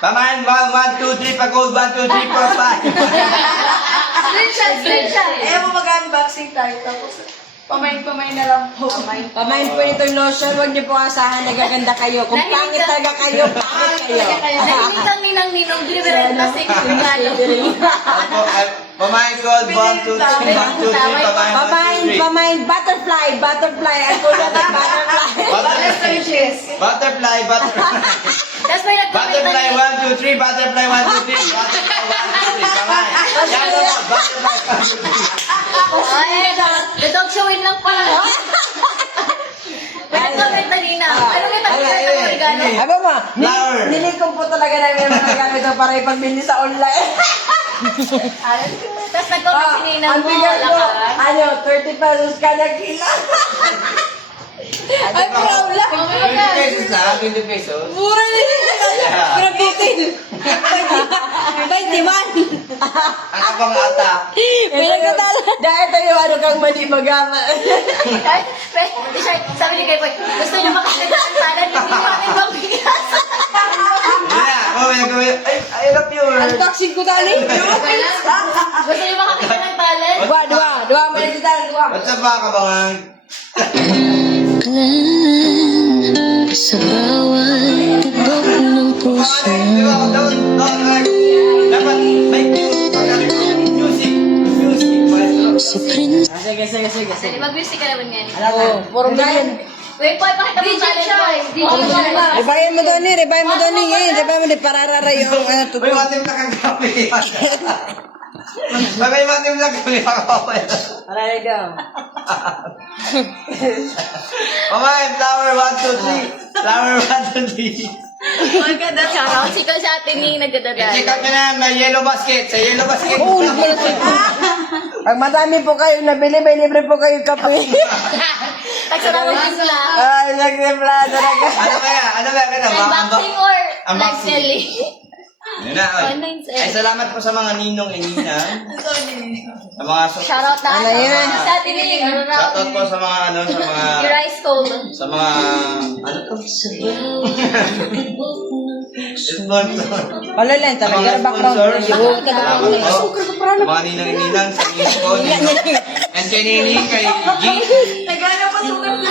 Pamain, 1, 2, 3, pag-hold, 1, 2, 3, 4, 5. Screenshot. Ayaw mo mag-unboxing tayo. Tapos, pamain na lang po. Pamain po itong lotion. Huwag niyo po asahan. Nagaganda kayo. Kung pangit talaga kayo, pangit kayo. Nahimintang ninang-ninong delivery kasi regalo. Pamain ko, 1, 2, 3, 1, 2, 3, Pamain, butterfly. Ang kulot ng butterfly. Butterfly. Tapos may nag-comment Butterfly, na 1, 2, 3, butterfly, 1, 2, 3, butterfly, 1, 2, 3, pamain. Yan naman, butterfly, 1, 2, 3. Ay, the dog showin lang pala. May nag-comment na nina. Ano may nag-comment na regalo? Aba mo, Flower. nilikom po talaga namin yung mga gamit ito para ipagbili sa online. Tapos nag-comment si nina Ang mo. bigat mo, Lakas. 30 pesos kada kilo. Ay, wala. 20 pesos na, 20 pesos. Mura na yun. Pero bitin. 21. Ang abang ata. Pinagkatala. Dahil tayo ano kang mali magama. Ay, sabi ni Kay Boy, gusto niyo makakita ng talan, hindi namin bang bigas. I love you. Unboxing ko tali. Gusto niyo makakita ng talan? Dua mo na kita. Dua. What's up mga kabangang? Sa bawat tibok ng puso. Dapat may music. Sa prince Sige. Dali, mag-music ka naman yan. Alam mo, puro ganyan. Wait po, pakita mo talan ko. Rebayan mo doon eh. Rebayan mo din. Pararara yung ano to. May matim na kagabi. May matim na kagabi. Pararara daw. Mamay, flower 1, 2, 3. Flower 1, 2, 3. Maganda. Shoutout. Sikaw sa atin ni nagdadala. Check out nyo na, may yellow basket. Sa yellow basket. Pag madami po kayo nabili, may libre po kayo kape. Tagsara mo sila. Ay, nag-repla talaga. Ano kaya? Unboxing or Unboxing. live selling? Yun na, oy. Online sale. Ay, salamat po sa mga ninong and ninang. Sa mga Shoutout na. Ano yun? Sa atin ni. Shoutout po sa mga Your ice cold. sa mga ano to? Sponsor. Wala lang, Sa talaga mga background. sponsor. Salamat po. Sa mga ninong and ninang sa ninong ko. And kay Nini, kay G. Nagana pa sugar na.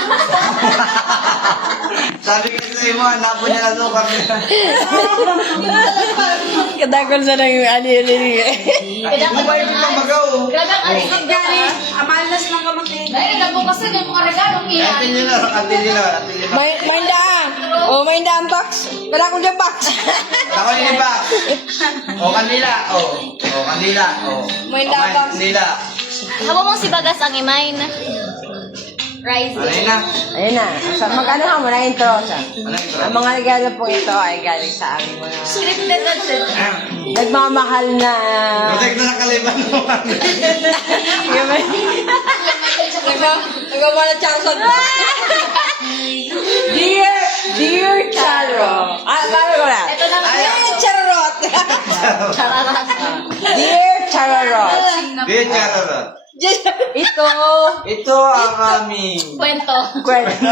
Sabi ko sa iyo, hanapon niya na sukar niya. Kadagol sa nang ali-ali. Mabay mo pang magaw. Grabe ang alis ng gani. Amalas lang ka makinig. Ay, nagbo kasi ng mga regalo. Atin nyo na. Mainda. Mainda ang box. Wala akong dyan box. Ako nini ba? O kanila. Kanila. Mainda ang box. Kanila. Habo mo si Bagas ang imain. Rice. Ano yun na? Ayun na. So, mag-ano ka muna intro. Ano yun? Ang mga regalo po ito ay galing sa aming mga Scripted na siya. nagmamahal na... Protect na nakaliban mo. Nagmamahal na Charles. Dear Charo. Paano ko na? Ito na. Dear Charot. Chararas. Dear Charot. Dear Charot. Ito ang aming Kwento. kwento.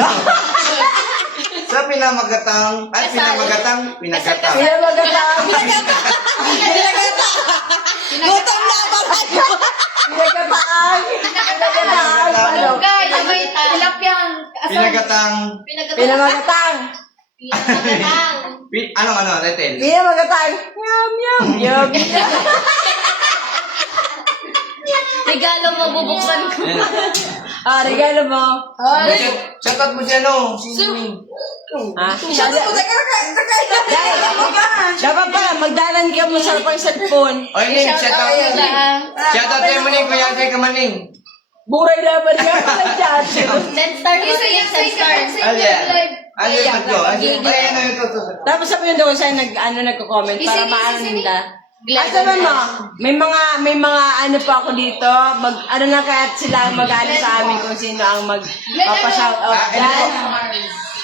sa pinamagatang pinamagatang. Pinamagatang. Gutom na ba kayo? Pinagataan. Ano? Guys, may tilapyang. Pinagatang. Pinamagatang. Ano, Retel? Pinamagatang. Yum. Regalo mo, bubuksan ko. Regalo mo. Shoutout mo siya, no? Ha? Dapat pala, magdalan ka mo sa pang cellphone. O, Ning, shoutout. Shoutout tayo mo, Ning. Kuya, tayo ka man, Ning. Buray laban ka pala dyan. 10 star ko sa 10 star. Ano yung tatlo? Ano yung ito? Tapos sabi yung doon sa'yo nagko-comment para maano nila. At sabi mo, may mga ano pa ako dito, ano na kaya sila mag-ano sa amin kung sino ang magpapa-shoutout dyan.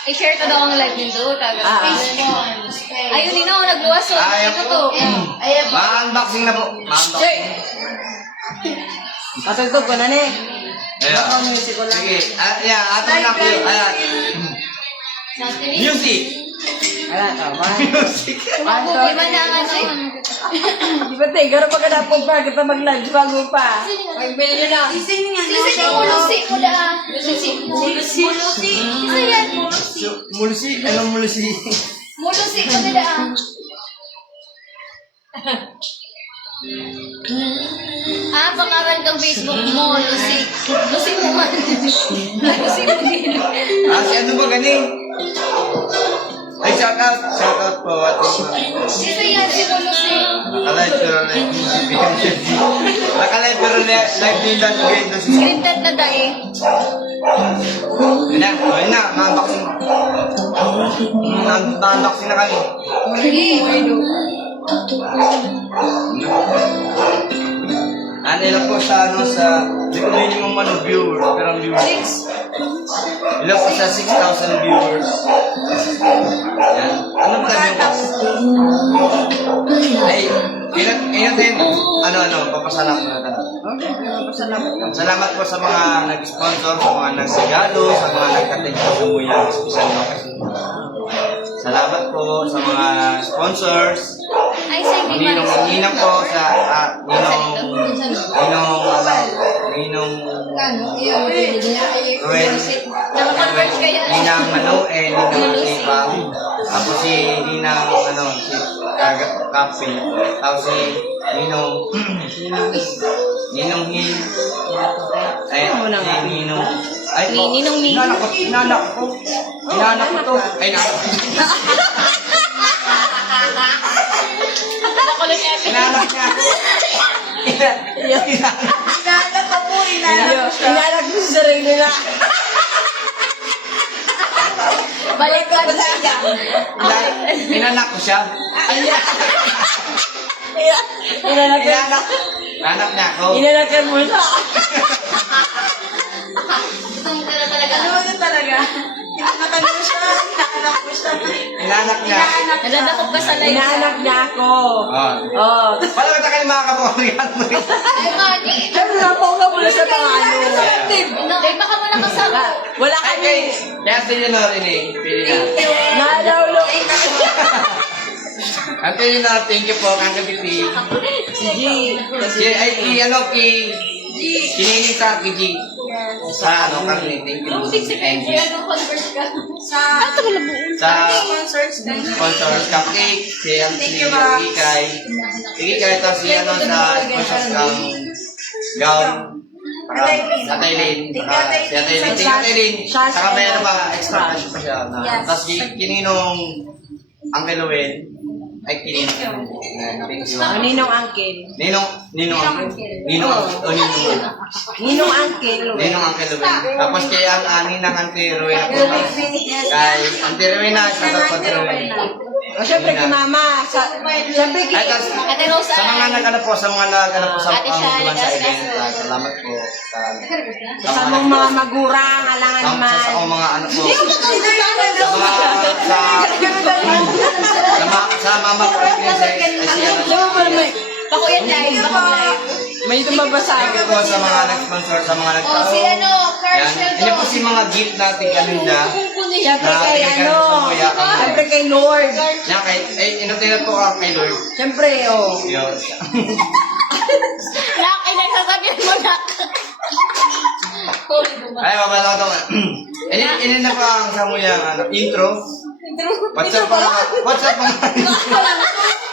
I-share ko daw ang live nito. Ayun, Nino, nagluwas. Ito to. Ma-unboxing na po. Kasagtog ko na ni. Sige. Ato na po. Music. Wala ka ba? Music. Di ba na ano? Di ba, te? Garo pa ka na po pa. Kita mag-lunch bago pa. Magbili na. Sisi mulusi mo na. Mulusi. Isa yan. Mulusi. Anong mulusi? Mulusi mo na. Pangalan kang Facebook mo, Lucy. Lucy mo man. Lucy mo din. Si ano ba ganing? Ay, shout out po. Sino yan? Si Lucy. Nakalive pero live din lang ngayon doon. Screenshot na dahil. Yun na, ma-unboxing. Ma-unboxing na kami. Ano ilang po sa di ko minimum viewers, pero ang viewers. Ilang po sa 6,000 viewers. Yan. Ano ba tayo po? Ay, ingat din. Papasalamat na tayo. Salamat po sa mga nag-sponsor, sa mga nagsagalo, sa mga nagkating sa Muyang Special Occasion. Salamat po sa mga sponsors. Ay, sige. Ninong po sa Ninong Nakakonverge kayo. Ninang Mano and Ninang Ipang. Tapos si Ninang si Kapi. Tapos si Ninong Hill. Ay, si Ninong Ninong Mi. Inanak ko to. Ay, nanak ko. Nakulit niya. Inanak niya ako. Inanak ko sa sarili na. Balik ka na siya. Inanak ko siya. Inanak ko. Inanak niya ako. Inanakan mo siya. Gusto mo ka na talaga. Inanak niya. Nadadakot ka sa live. Inanak niya ako. Oh. Wala ba tayo mga kapamilya mo? Ay, mani. Siyempre na po ka mula sa mga ano. Dave, baka mo nakasama. Wala Ay, kami. kaya sila na rin eh. Pili na. Nadawlo. Antay na, thank you po, Kang Kapiti. Kininig sa PG. Sa Kang Kapiti. Thank you. Sa sponsors, Cupcake, si Igikay. Igikay, tapos si sa sponsors ng gown. Sa Taylin. Si Taylin. Saka mayroon pa, extra cash pa siya. Tapos kininong ang Elowen. Ay, kininong. Thank you. Ninong Uncle. Ninong Uncle Ruben. Tapos kay ang Ninang Auntie Rowena po. Kay Auntie Rowena, sa Auntie Rowena. O syempre kay Mama. Syempre kay... Ay, tapos, Ate Rosa. sa mga nag-ano po sa Ate Shari, sa event. Salamat po Sa mga magurang, alangan naman. sa mga ano po. Sa mama ko Pakuyan live. May tumabasa. Thank you po sa mga nag-sponsor, sa mga nag-tao. Si Yan. Yan po si mga gift natin kanina. Syempre kay Syempre kay Lord. Yan, inutin po ako kay Lord. Syempre, Yun. Nak, ay nagsasabihin mo, Nak. Ay, mabala ko ito. Ini na pa ang samuyang intro. What's up mga?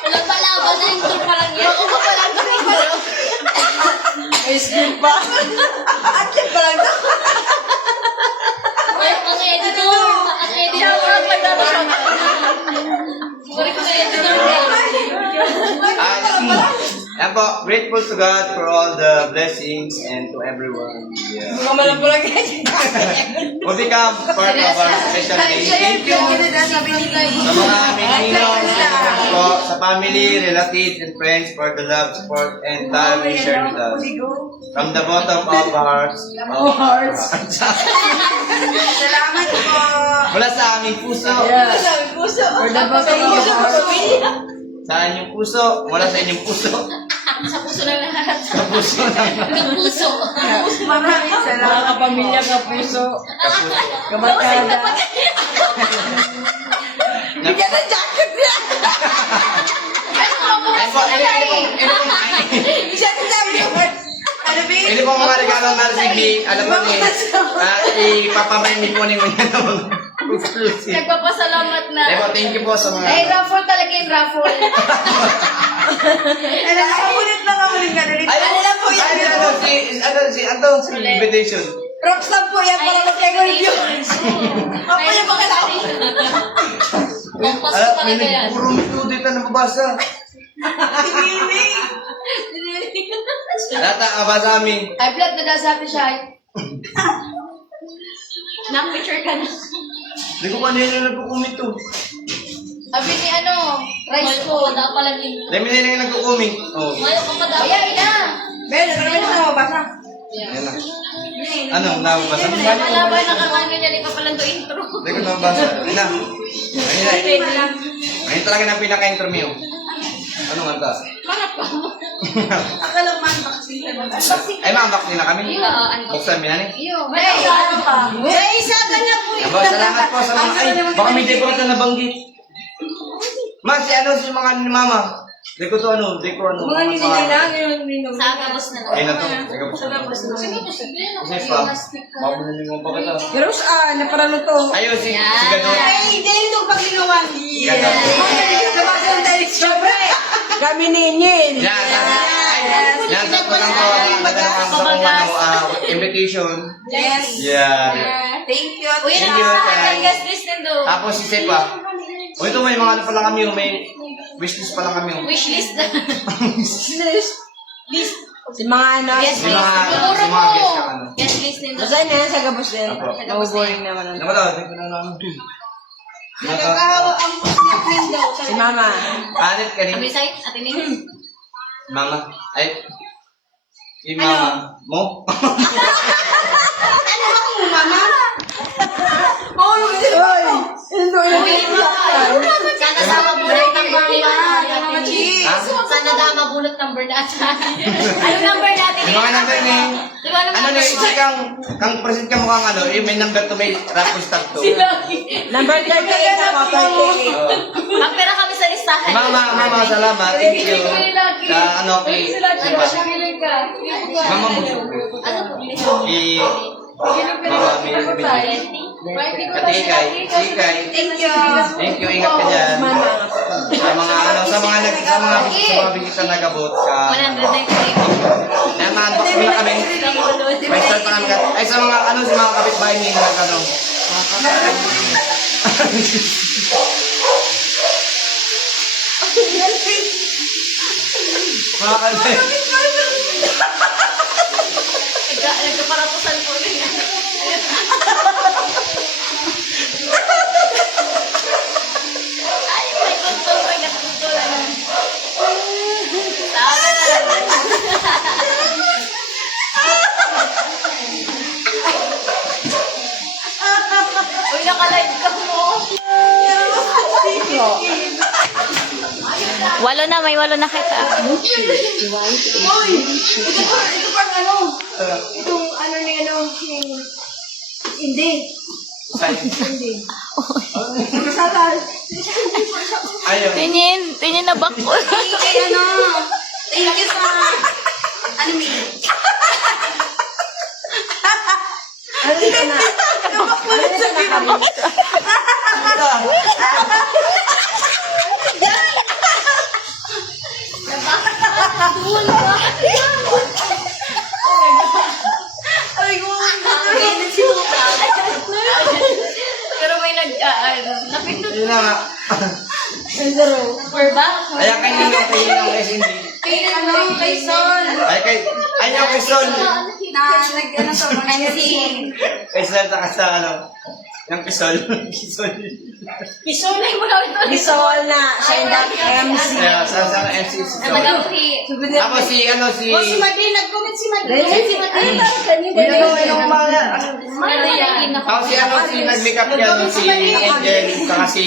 Walang palaban na intro pa lang yan. Ako pa lang kami intro. Skip pa. Skip pa lang na. Ang editor. Ang editor. Ang editor. Sorry ko sa editor. Yan po, grateful to God for all the blessings and to everyone. Yeah. Will become part of our special day. Thank you sa mga Meninong po, sa family, relatives, and friends for the love, support, and time you shared with us. From the bottom of our hearts. Salamat po. Mula sa aming puso. For the bottom of our heart. Sa inyong puso. Mula sa inyong puso. Sa puso na lahat. Sa puso ng Sa puso. Maraming salamat. Mga kapamilya ka puso. Kamatanda. Bigyan ng jacket niya! Bigyan ng jacket! Ano ba Ini po mga regalo ng RCB. Alam mo ni, ipapamay po niyo yan ng exclusive. Nagpapasalamat na. Diba, thank you po sa mga... Eh, raffle talaga yung raffle. Nakakulit na kamulit ka na rin. Ano lang po yan? si invitation. Rocks lang po yan para mag-review. Papaya pa ka Pampas ko Alam, talaga yan. puro student na nababasa. Lata, abasa amin. Ay, Vlad, nagasabi siya. Nak-picture ka na. Hindi ko kanina na nagkukumit to. Sabi ni rice ko. Wala pala din. Dami na yung nagkukumit. Oh. Ngayon ka pa daw. Ayan, ina. Ben, nakarami na mabasa. Yan na. Ano, nababasa mo ba? Wala ba nakakano niya, di pa pala to intro. Hindi ko nababasa. Ayun na. Ayun na. Ayun talaga na pinaka-interview. Ano nga ta? Marap pa. Akala man vaccine. Ay, mga na kami. Iyo, Buksan mo yan eh. Iyo. May ano pa? May isa ka na po Aba, salamat po sa mga... Ay, baka may di ko ito nabanggit. Ma, si mga ni mama. Di ko to Mga nilila, yung Sa agabos na lang. Ay na to. Kasi pa, mabunin mo pa kita. Pero naparalo to. Ayun, si Yan. Gadot. Ay, dahil itong paglinawan. Gadot. Nabasa dahil siyempre. Kami ninyin. Yan, yan, sa ko lang sa kung invitation. Yes. Yan. Thank you. Uy, Thank you, guys. guest list din do. Tapos si Sepa. O ito may mga ano pala kami, may wishlist pala kami. Wish list. Si mga ano. Guest Si list. mga- Siguro si mga mo. guest ka, ano. Guest list din do. Basahin na yan sa gabos din. Apo. Nabuboring naman. Ano ba daw? Hindi ko na namin. ang window. Si mama. Anit ka rin. Kami sa'yo, atin ni. Mama. Ay. Si mama. Mo? Ano ako, mama? Oo, Hoy! Sana sa mabulot ng number Ha? Sana na mabulot number natin. Ano number natin? Yung mga number ni... Di ba Ano na yung kang present ka mukhang ano, may number to, may rapid start to. Number 38 ako, 38. Oo. Magpera kami sa listahan. Mama, salamat. Thank you. Sa ano, kay... Diba? Mama mo. Ano po? Kay... Mama, may Katikay. Thank you. Thank you, ingat ka dyan. Sa mga bigitan na gabot ka. 193. Yan, ma-unbox mo na kami. May start pa namin. Ay, sa mga sa mga kapitbahay niyo na ano. Mga kapitbahay. Nagkaparatusan po rin. Ay, may gusto ko yung natutulan. Tama na lang. Uy, nakalive ka mo. Walo na, may walo na kita. Ito pang ano? Itong ano ni ano? Hindi. Kasal. Ayun. Tingin na bako. Kay ano? Thank you sa... Ano mi? Ano ito na? Ano ito na kami? Pero may napindot. Yun na nga. Or ba? Ayan kay Ninong SND. Kay ano, kay Sol. Ayaw kay Sol. Na nag-ano to? Kay Sol taka sa ano. Yung Pisol. Pisunay mo na ito. Isol na. Siya yung MC. Kaya sa MC si Sol. Nagabuhi. Tapos si Madrid, nag-comment si Madrid. Si Madrid. Yung mga... Tapos si nag-makeup niya, si Angel, saka si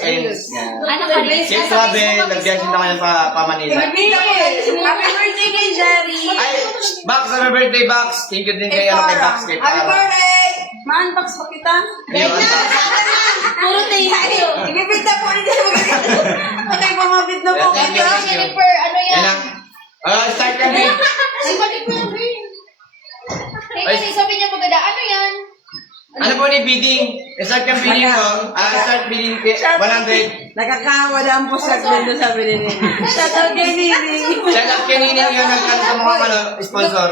Enz. Ano ka rin? Si Travel, nag-dancing naman yung pa Manila. Happy birthday kay Jerry. Ay, Bax, happy birthday, Bax. Thank you din kay Bax. Kay Happy birthday. Ma-unbox pa kita? Yung Puro thank you. Ibibigta po rin dyan magaganda. Patay pamabit na po. Thank you, thank you. Jennifer, ano yan? Yan lang. Start kami. Si Jennifer, Ay, sabi niya maganda, ano yan? Ano po ni bidding? Start kang bidding ko. Start bidding 100. Nakakawadaan po sa kwento sabi ni Nini. Shout out kay Nini. Shout out kay Nini yun ang sa mga sponsor.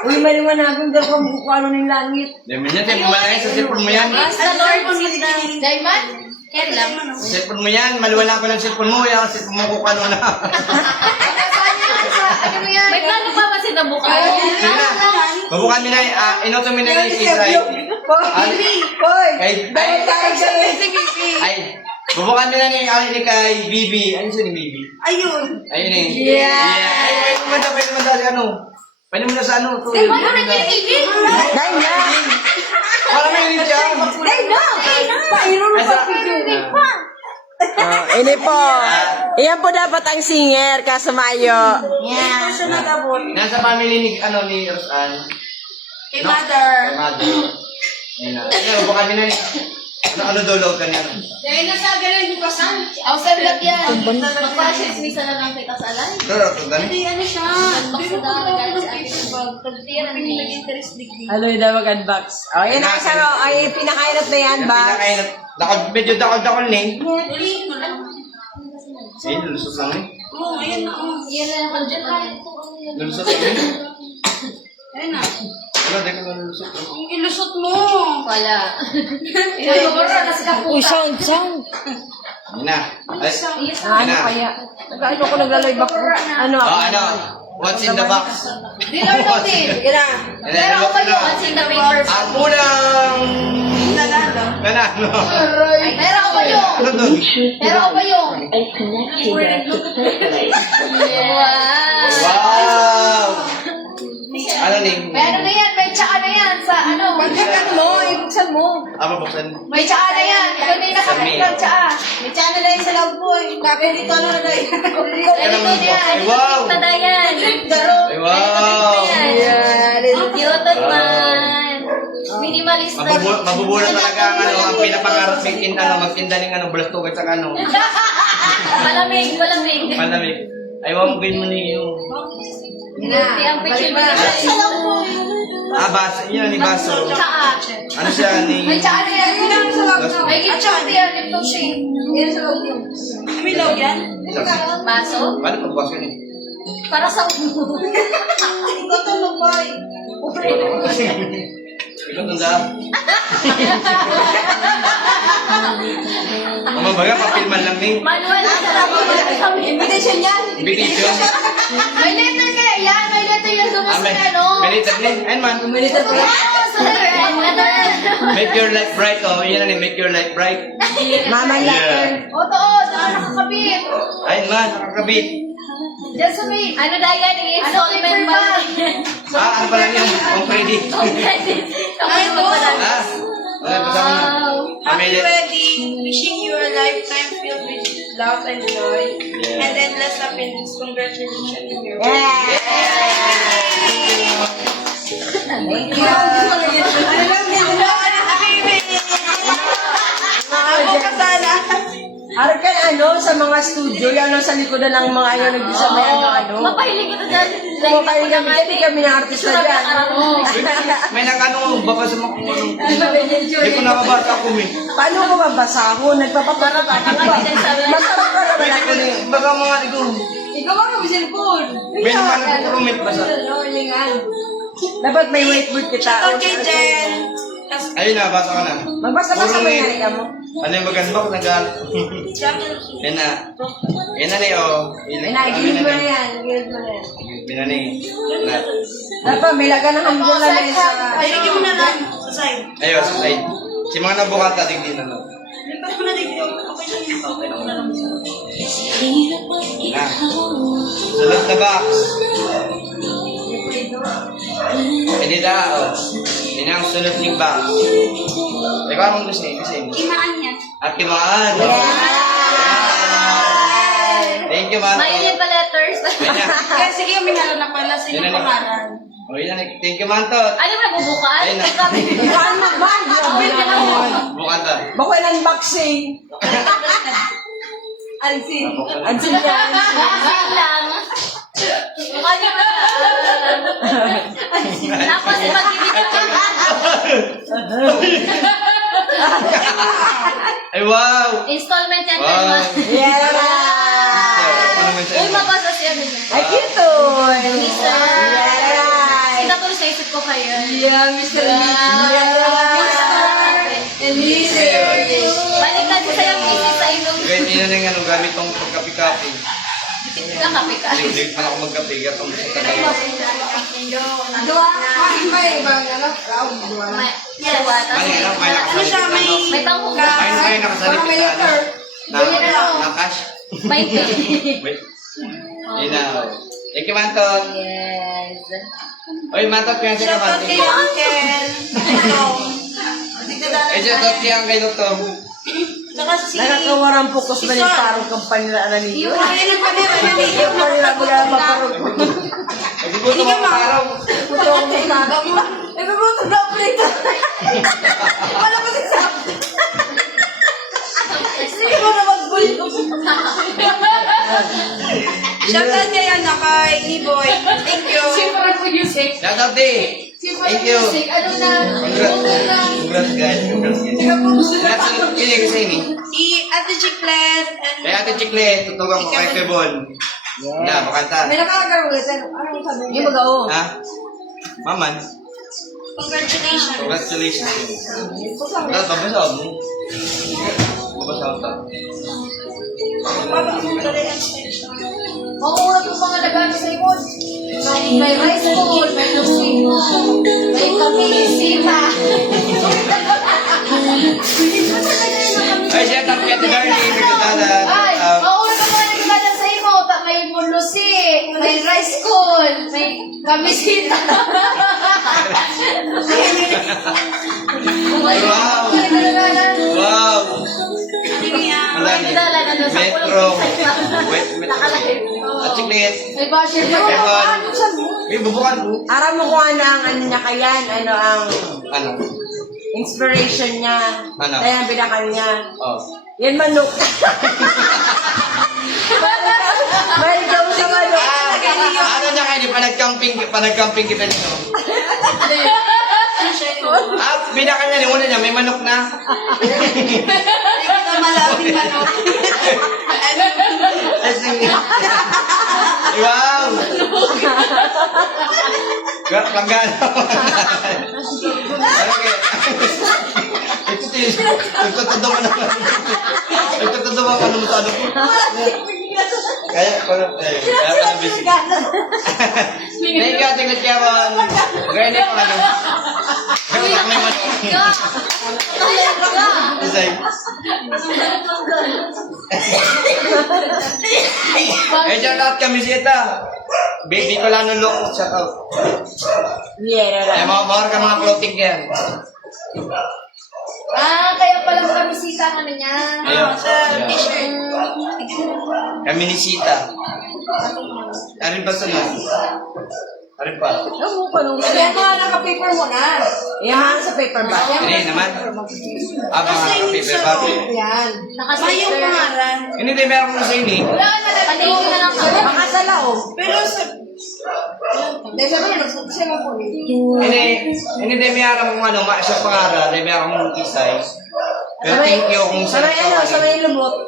Uy, maliwanagin daw kung ano ng langit. Dami niya, tayo pumalangin sa cellphone mo yan. Sa Lord, Diamond? Carry lang. Cellphone mo yan, maliwala ko ng cellphone mo. Yung cellphone mo kung ano na. Ano mo yan? May plano pa ba si Nabuka? Sige na. Mabukan mo na, inoto mo na yung isay. Hoy! Dahil tayo siya si Bibi. Ay, mabukan mo na ni kay Bibi. Ano siya ni Bibi? Ayun. Ayun eh. Yeah. Ay, pwede mo dali ano. Pwede mo na sa ano. Ay, ano na kinikilig? Dahil na. Para may init siya. Dahil na. Pairon Asa? Ini po. Iyan po dapat ang singer, Kasamayo. Yeah. Nasa family ni Rosan. Kay No? mother. Kay mother. Ayun na. Ayun, mabukan mo na ni. Ano dolo ka niya? Dahil nasa galing bukasan. Aw, sandat yan. Magpa-share misa na lang kita sa alay. Pero, ito gani. Ano siya? Unbox na daw, nagalit sa akin. Pagtiyan ni Ano yung daw mag-unbox? O, yan ang isa. Ay, pinakainat na yan, ba? Pinakainat. Medyo dakol ni. Eh, lulusot lang eh. Yan na naman dyan. Lulusot lang eh. Ayun na. Wala, di ka na lulusot. Ilusot mo. Wala. Siguro na sila po. Sound. Yun na. Ay, Ano kaya? Ano ko naglaloy ba ko? Ano? ano? What's in the box? Dinner daw din. Ira. Pero ako pa yung what's in the paper. Ang unang... Nanalo. Nanalo. Pero ako pa yung. Ano doon? Pero ako pa yung. I connected back to purpose. Wow. Wow! Ano ni? May ano na yan, may tsaka na yan sa ano. Pagkakat mo, ibuksan mo. Buksan. May tsaka na yan. Ikaw na yung nakakit ng tsaka. May channel na yun sa loob mo eh. Kapag dito ano na Ay, Ano dito yan. Ay, wow! Tada yan. Ay, wow! Cute man. Minimalist na. Mabubula talaga ang ang pinapangarap magtinda ng bulastugan sa Malamig. malamig. Ay, wag mo mo niyo. Ang picture mo na Baso. Yun, ni baso. Tsaka. Ano siya ni... May tsaka na yan. May kitchen yan. Lipton shade. May log yan? Baso? Paano pagbukas yun eh? Para sa ulo. Ikaw to lumoy. Ikaw tanda. Baga, papilman lang ni. Manual na sa Invitation yan. Invitation. May letter kaya yan. May letter yan doon sa ano. Militar ni. Ayun man. Wow, sa letter. Make your life bright. Oh, yun na ni. Make your life bright. Mama letter. O, nakakabit. Ayun man. Nakakabit. Diyan sa may, ano dahil ni installment ba? Ano pala niyo? Ang Freddy. Ay, ito. Wala, basta mo na. Happy wedding. Wishing you a lifetime filled with love and joy. Yeah. And endless happiness. Congratulations in your Yeah. wedding. Thank you. I love you. Ako ka sana. Harap ka na ano, sa mga studio, yan ang sa likodan ng mga yan, nagsasabayan ng ano. Mapahilig ito dyan. Kung kayo kami kami ng artista dyan. May nakano ba sa mga kumulong? Hindi ko nakabasa ko eh. Paano ko mabasa ako? Nagpapapara ba? Masarap ka naman ako ni. Baga mga ligo. Ikaw ba kami cellphone? May naman nagkukumit ba sa... Dapat may whiteboard kita. Okay, Jen. Ayun na, basa ka na. Magbasa-basa mo yan, ikaw mo. Ano yung maganda ba? Yan na. Yan na ni, oh. Ay na, gilid mo na yan. Gilid mo na yan. Yan na ni. Dapat may laga ng hanggang na yan sa... Ay, lagyan mo na lang sa side. Ayun, sa side. Si mga nabukata, digdi na lang. Lipat mo na din. Okay lang yun. Okay lang na lang sa Na. Sunod na box. Pwede na, oh. Yan ang sunod ng box. Ikaw anong gusto niya? Kimaan niya. At kimaan. Thank you, man. May ilan pa letters. Yan na. Kaya sige, minalo na pala sa Yan na inyong ni. pangalan. O yan, thank you, Mantot. Ano mo nagbubukas? Ayun na. Bukaan na ba? Grabe naman. Bukanta. Bako yung unboxing. Ansin. Ansin yan. Kasi lang. Mukha niyo ba? Tapos magbibigyan ka. Ay, wow! Installment yan. Wow. Yeah. Uy, mabasa si ano niya. Ay, cute. Mr. Yeah. Sinatulog sa isip ko kayo. Yeah, Mr. And balikan ko sa'yo, misis sa ilong. Kahit yun na yung gamit tong pagkapi-kapi. Nakapi ka. Hindi pa ako magkapi. Gatong sa tagay. Yan, wata. Ano yan? May Ano siya, nakasalit May tangkong na. May nakasalit na. Na cash. May Wait. Yun na. Thank you, Mantot. Yes. Oy, Mantot, kaya siya Shoutout kapatid. kay Uncle. Hello. Eh, shoutout kaya ang kay Lutong. Saka si... Nakakawarang fokus ba yung parang kampanya na ninyo? Ay, ano pa nila na ninyo? Yung panila mo na maparong. Ay, gusto mo araw. Puto ko sa Nagbubuto na operate. Wala pa si Sam. Sige mo na mag-bulto. Shoutout kay ano, kay E-Boy. Thank you. Shoutout eh. Thank you. Ano na? Congrats guys. Congrats guys. Congrats sa pili ko sa ini. Ate Chiclet. Kaya Ate Chiclet, tutugan ko kay Pebon. Na, makanta. Yung mag-ao. Ha? Maman. Congratulations. Congratulations. Dapat babasa mo. Babasa ako ta. Mauna po mga lagamit sa ikot. May rice bowl, may lusino, may kamisita. Ay, siya tapos kaya Darling. Nagkatalan. Ay, mauna po mga lagamit sa imo. May mulusi, may rice bowl, may kamisita. Wow. Wow. Madami. Metro. Wait, At Chiclet. May basher pa. Pebon. May bubukan ko. Aram mo kung ano ang ano niya kayan, ano ang Ano? inspiration niya. Ano? Kaya ang pinakal niya. Oh. Yan manok. May ikaw sa manok. Ano niya kayo? Panag-camping kita nito. Binaka niya, una niya, may manok na. Hindi kita malaming manok. Wow! Langgana. Nagtatanda ka naman. Nagtatanda ka naman sa ano ko. Kaya pala busy. Thank you, Ate Gatyawan. Gaya na yung ano. Gaya na may manok. Isay. Eh, dyan lahat kami sita. Baby ko lang nung look. Shout out. Yeah, Eh, mga ka mga clothing yan. Kaya pala mo kamisita ano niya. Ayun. Sa Ayan. t-shirt. Kami ni Sita. Arin ba sa na? Arin pa. Ano pa nung Kaya mga naka-paper mo na. Yaman sa paper ba? Hindi naman. Mga paper bag. Yan. May yung pangalan. Hindi, meron ko sa ini. Wala na nalagay na lang kami. Baka sa lao. Pero sa... Dahil sabi niya, siya mo po Hindi, may aram kong ano, siya pangaral, may aram kong kisay. Pero thank you kung sa may ano, sa may lumot.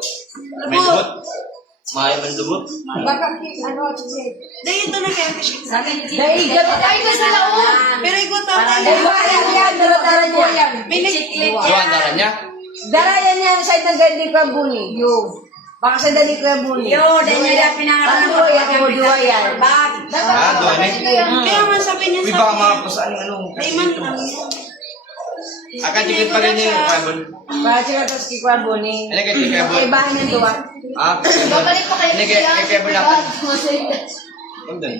May lubot. May lubot. Baka, ano, dahil ito na kaya siya. Dahil gabi Ay, ko sa laon. Pero ikaw tatay. Dahil bakit yan, dala niya. May nagkiklit Joan, dara niya? Darayan niya sa itang gandi ko buni. Yo. Baka sa dali ko buni. Yo, dahil niya pinangalan Ano yan, duwa yan. Bag. Doon eh. Kaya man sabi niya Uy, sa baka mga pasaan yung ano. Layman kami. Akadikit pa rin yung carbon. Baka siya tapos kikwa buni. Ano kaya yung carbon? Ibahan ng duwa. Ah, Babalik pa kayo. Hindi kaya carbon natin. Hindi.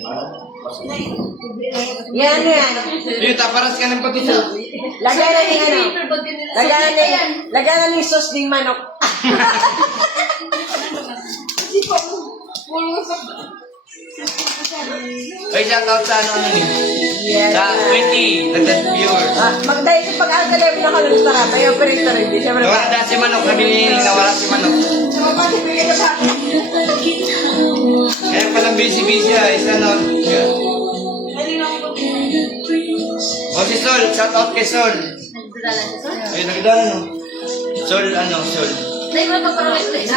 Yan, ano yan. Yung taparas ka ng pagkita. Lagyan na ng ano. Lagyan na ng sauce ng manok. Ay, shoutout sa ano ni? Yes. Sa 20, nagdad viewers. Magdahil sa pag-asa na yung nakalunod para may operator hindi. Siyempre, Nawala si Manok, nabili nawala si Manok. Kaya palang busy-busy ay isa no. O si Sol, shoutout kay Sol. Nagdadala siya, sir. Ay, nagdala no. Sol, ano, Sol. Dahil mo pagpapalit ulit.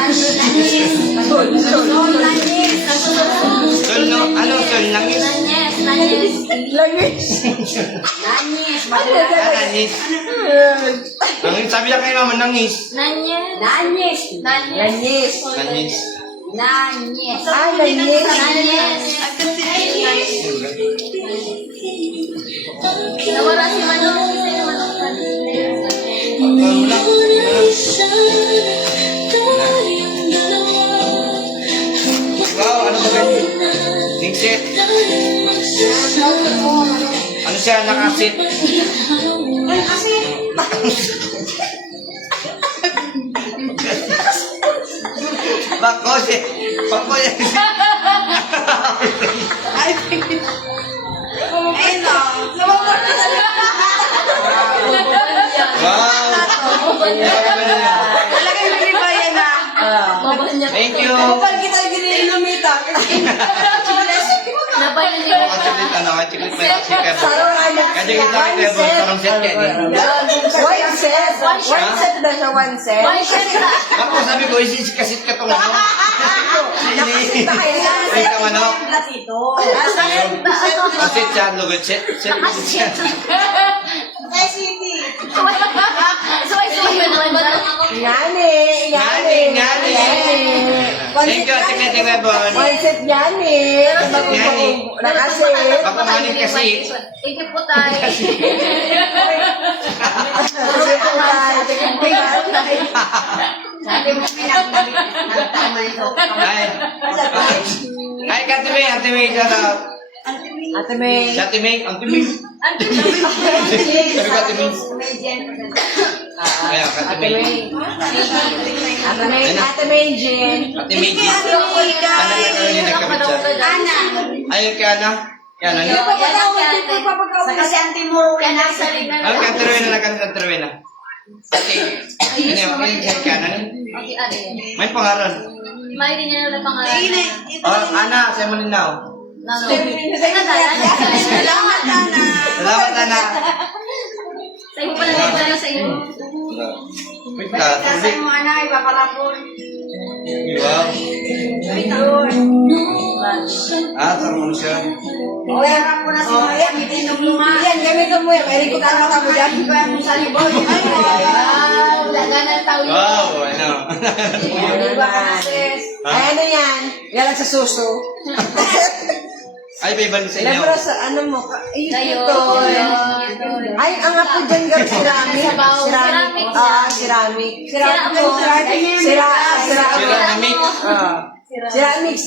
Sol, no, ano, Sol, nangis. Nanyes, nanyes. Langis. Nanyes. Ah, nangis. Nangis, sabi niya kay mama, nangis. Nanyes. Nanyes. Nanyes. Langis. Nangis. Nanyes. Ah, langis. Nanyes. Nawala si Manong. Kasi yung Manong. Wow, ano ba ganyan? Ningsit. Ano siya, nakasit? Bako siya. Bako yan. Ayun o. Lumabot na Wow. talaga yung binibayan na. Thank you. Kapag kita ginilumita. Nabayan niyo. Kachiklit, ano, kachiklit may kachiklit. Sarong ano. Kaya kita kay Trevor, sarong set yan eh. One set. One set na siya, one set. Why siya na? Ako sabi ko, isisikasit ka tong ano. Nakasit na kayo na. Ay, ka manok. Platito. Kasit siya, lugot set. Set, lugot set. Ngani. Ngani, ngani. Thank you, Ate Kete Webon. One set ngani. Ngani. Nakasit. Bako manin kasi. Thank you po tayo. Ay. Ay, Ate May, Ate May, shout out. Ate May. Si Ate May, Ate May. Sabi ko, Ate May. Ayan, Ate Ate May. May. Ate May. Ate May Jen. Ate May. Ano na karoon nagkabit siya? Ayun kay Ana. Kay Ana. Kasi anti mo Kaya nasa rin na. Ano kay Ate Rowena na kay Ate Rowena? Ate. Ano yung kay Ana? Okay, ano yan? May pangalan. May rin niya na pangalan. Oh, Ana, sa'yo mo rin na. Salamat, Ana. Salamat, Ana. Sa iyo pala nagdala sa iyo. Wait lang. Kasi mo, Ana, ipapalapon. Wow. Ah, sarong siya. O, harap ko na si Maya. Mitinong luma. Yan, gamitin mo yan. May rikot ang mata mo dyan. Ko yung sa libon. Ay, Wow, laganan tao yun. Wow, ano. Ay, ano yan? Yan sa suso. Ay, may ibang sa inyo. Lebra sa ano mo? Ay, Kayo. ito. Ay, ang apo dyan gar ceramic. Ceramic. Ceramic. Ceramic. Ceramic. Ceramic.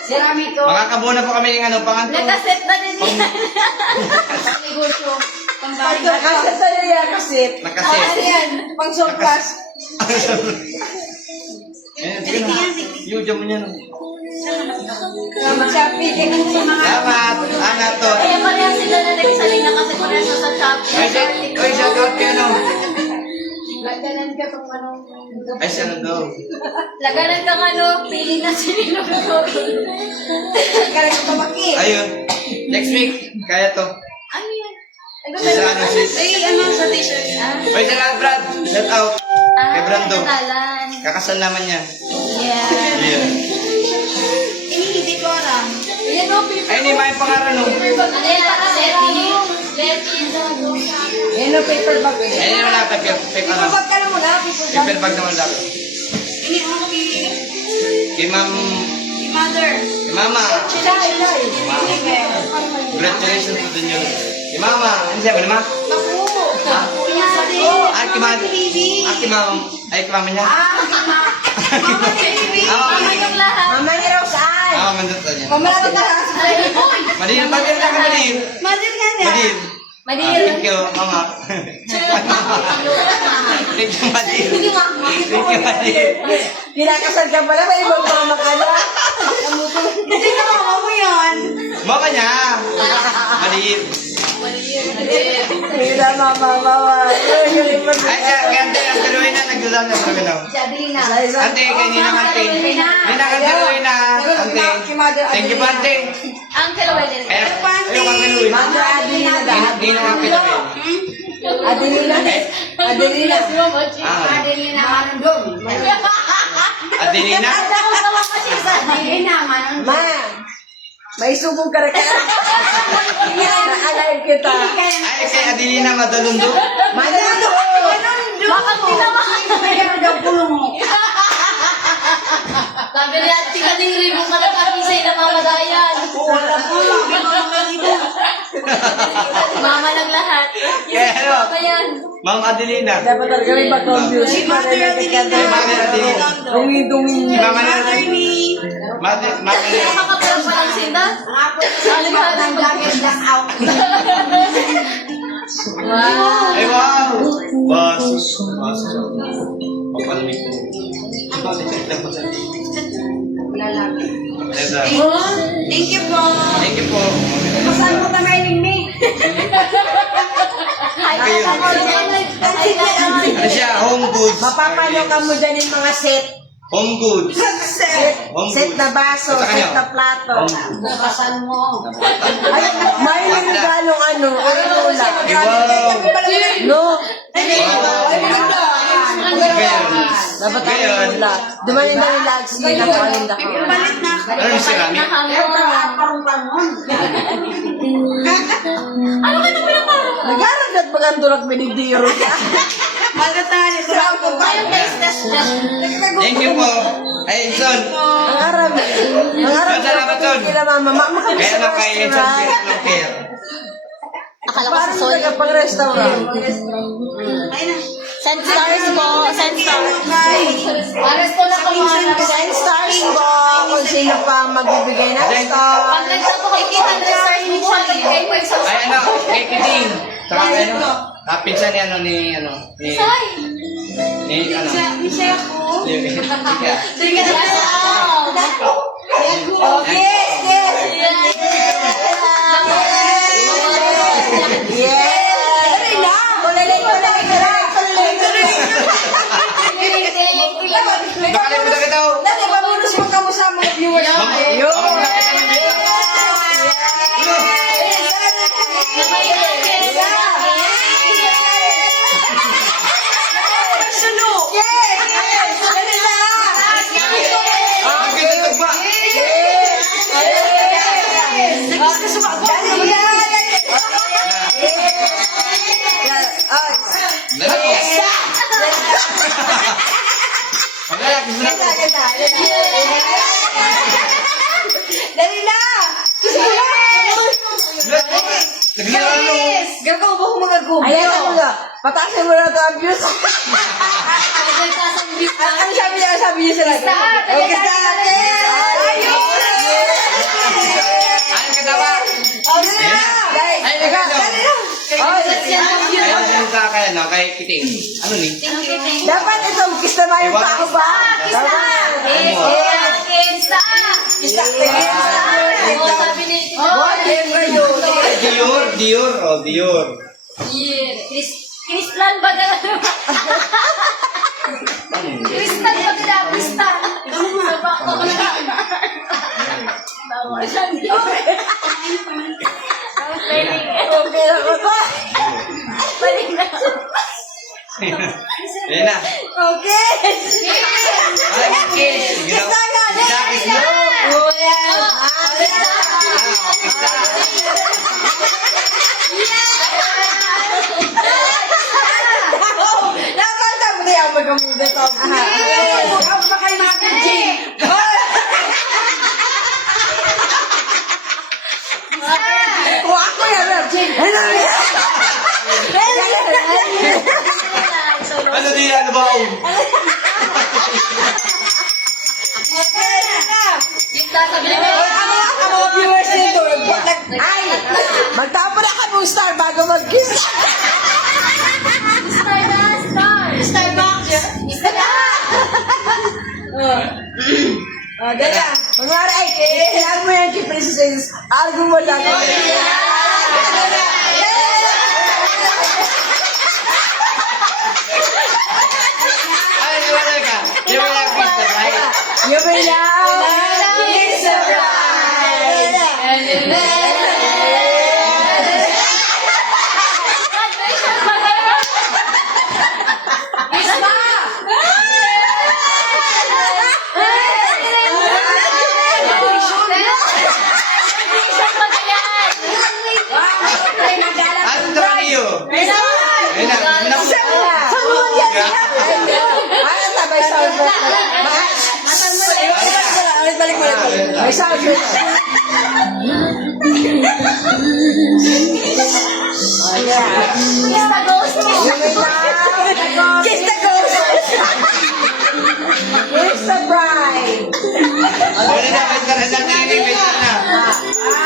Ceramic ko. Makakabuna po kami ng ano, panganto. Nakaset na din yan. Negosyo. Nakaset na niya kasit. Nakaset. Ano yan? Pang surplus. Ayan, sige na. Yuja mo niyan. Shopee. Salamat. Ana to. Kaya pareha sila na nagsalina kasi pareha sa Shopee. Ay, shout out kayo no. Laganan ka itong ano. Ay, siya na daw. Laganan kang ano, pili na sinilo ko. Kaya ko tumaki. Ayun. Next week, kaya to. Ano yan? Sa ano, sis. Ay, ano sa t-shirt? Ay, salamat, Brad. Shout out. Kay Brando. Natalan. Kakasal naman niya. Yeah. Yeah. Hindi ko alam. Yan o, paper. Ay, hindi may pangalan no. Ano yan? Letty. Yan o paper bag. Ay, hindi wala. Paper Paper bag ka na muna. Paper bag naman dapat. Ini okay. Kay ma'am, Mother. kay mama. Congratulations to the new. Kay mama. Ano siya ba naman? Ah, kay mama. Ah, kay mama. Ay, kay mama niya. Mama, baby. Ah, mama Ano niya. yung lahat? Mama ni Roseanne. Ah, mandot niya. Mamalapit na lang. Ay, boy! Madin, madin na ka, madin. Mother ka na. Madin. Madin. Thank you, mama. Thank you, madin. Thank you, madin. Kinakasal ka pala. May ibang mga makala. Hindi na mama mo yan. Mama niya. Maliit. Hindi na mama. Ay, kante, ang dalawa na nagdadaan na sa galaw. Ante, kanina ante. Hindi na ang dalawa na. Ante. Thank you, ante. Ang kalawin. Ayaw kang kaluin. Mother Adelina dahil. Hindi na ang kaluin. Adelina. Adelina. Adelina? Ma, may subong ka rin ka. Naalay kita. Ay, kay Adelina Madalundo. Manundo! Bakit sabi niya, tikaling ribong ka nagkakisay na mamadayan. Mama lang lahat. Kaya ano? Ano yan? Ma'am Adelina. Dapat talaga may background music. Marinig ka Kay Mami Adelina. Dungi-dungi. Si Mama na. Mami na. Nakakaparang pa lang sila. Alam ka Wow. Ay, wow! Basos. Papalamig ko. Thank you po. Thank you po. Saan mo ka may lingmig? Kayo. Ano siya? Home goods. Mapapalo ka mo dyan yung mga set. Home goods. Home Set goods. na baso, Sa kanya. set na plato. Napasan mo. Ay, may regalong ano, Orinola. Wow! No, Gayon. dapat ang Gayon. Orinola. Dumali na yung lags din na kalinda ko. Ano yung ceramic? Ano ka na pinaparang? Nagaragat ba ang tulak binidiro ka? Magatali sa ako. Ayun guys, test. Thank you po. Ay, Son. Ang arab. Ang arab. Salamat, Son. Kila mama. Mama kami Kaya sa lang kay Son restaurant. Spirit ng Care. Akala ko Parang sa Sol. taga pang restaurant. Send stars po. Send stars. Aras ko na kamahanap. Send stars po kung sino pa magbibigay ng Pag stars. nagsapo kay Kita, stars mo siya. Kay Pwag sa Ay, ano? Kay Kiting. Saka ano? Pinsan ni ano ni ano? Ni Ay! ano? Isa ako. Ni Ika. Sige na sa Yes, yes. Yes. Dali na. Kulay. Nakalimutan kita oh. Dali, pabulus mo kamo sa mga viewers. Yun. Nakita ng dito. Paglalaki mo na po. Dali na! Naglalaro mo. Gagawa ba kung mga gubo? Ayan ano nga. Patasin mo na ito ang views. Ano sabi niya sila? Okay, start! Ano ka daw? Ay, Dali na! Ayaw sinunta kay ano, kay Kiting. Ano ni? Dapat ito, kista na yung tao ba? Dapat. Sabi ni What if kayo? Dior. Oh, Dior. Kristal ba na? Kristal ba nila? Kristal. Okay na ko ba? Yan na. Okay! Ay, kiss. Sige na. Kiss na. Oh, yan. Dapat sabi niya magamuda to. Ang pakay natin, Jane. O ako yan, Jane. Ano di ano ba? Ang mga viewers nito, ay, magtapo na ka ng star bago mag-kiss. Dala. Kunwari, ay, kailangan mo yan kay Princess. Argo mo lang. Ay, wala ka. Yung wala ka sa right. You will love is a bride. Ano naman iyo? Ayun na. Ano ta, may sound effect na. Balik mo lang. May sound effect na. Oh, yeah. Kiss the ghost mo. You will love. Kiss the ghost. Kiss the bride. Wala na, wait na. Wait na.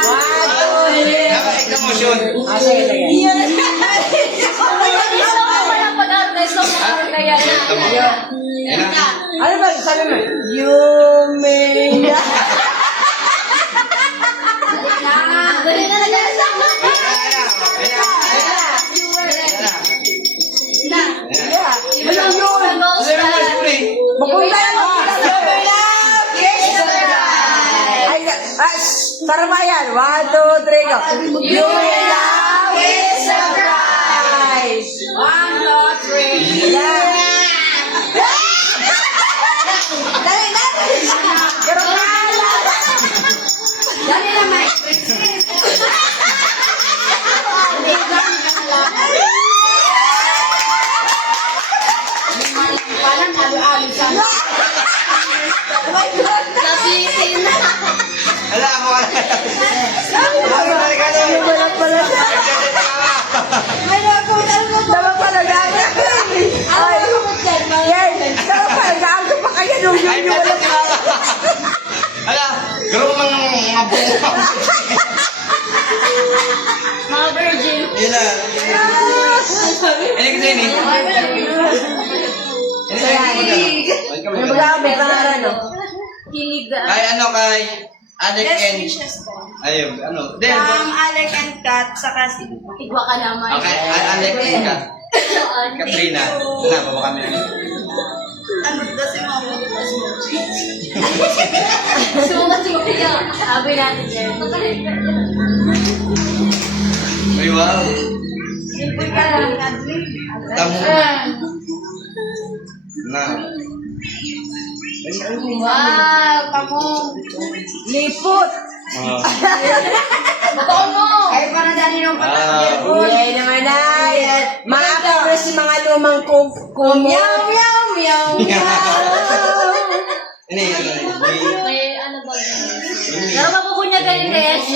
One, two, three. Nakakit na motion. Sige, sige. Gusto ko pa ng pag-arte. Gusto ko pag-arte yan. Ayun na. Ano ba? Sabi mo, you may love. Dali na nag-arte. Yeah. Walang yun. Mapunta yan. You may love. Kiss the bride. Ay, Saramayan. 1, 2, 3, go. You may love. Kiss the bride. 1, 2, 3. Yeah. Dali, dali. Pero pala. Dali naman. Nabitin na. Ala, ako ka na. Balik ka na. Wala pala. Tama pala gana. Ay, yan. Tama pala gana pa kaya nung Ay, yun yung wala pa. ala, garo ko mga buko. Mga virgin. Yun na. Ano kasi yun eh? So yan. Yung baga may pangalan, no? Kilig na. Kay ano, kay Alec Best and... wishes ko. Ayun, ano? Then, Alec and Kat, saka si Tigwa ka naman. okay, Alec and ka. Katrina. Na, baba kami. ano daw si Mama Bukas mo. Sumunod-sumunod. Sabi natin dyan. Uy, wow. Simple ka lang, Adley. Tamo. Na. Wow, tamo. Lipot. Totoo mo. Ay, para dali nung Wow. Yay naman ay. Mga kapres si mga lumang kumyaw, meow, meow, Ini, May ano ba? Pero mapupunya ganyan guys.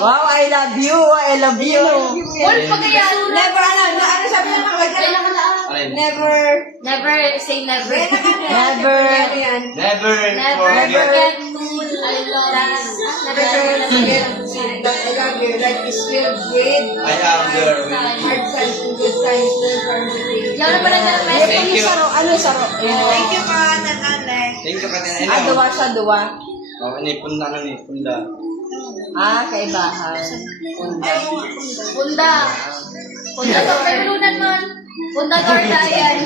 Wow, I love you. I love you. Wolf pa kaya. Never, ano sabi na Kailan ka na? Never. Never say never. Never. Never Never forget. forget to I love Never forget. I love you. Life is filled with I am there with you. hard times and good times. Yan na pala ng message. Thank you. Ano yung saro? Thank you, Kat and Alec. Thank you, Katina. Duwa siya, duwa. Oh, ini punda na ni, punda. Kaibahan. Punda. Punda. Punda to. Perlunan man. Punda to or dayan.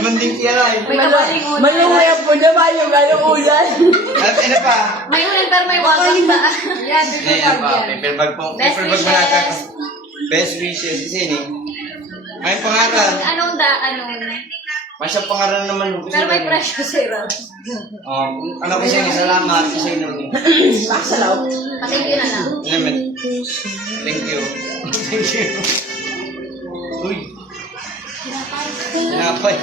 Manding siya lang. May kabaling ulan. Malungay ang punda ba yung gano'ng ulan? At ano pa? May ulan pero may wagak ba? Yan. Hindi, ano pa? Paper bag po. Best Paper bag ba natin? wishes. Best wishes. Kasi ni, may pangalan. Anong da? Anong? Masya pangalan naman. Pero may pressure sa'yo. Ano kasi ni, salamat. Kasi ni, Paksalaw. Pakinggan na lang. naman. Thank you. Thank you. Uy. Tinapay.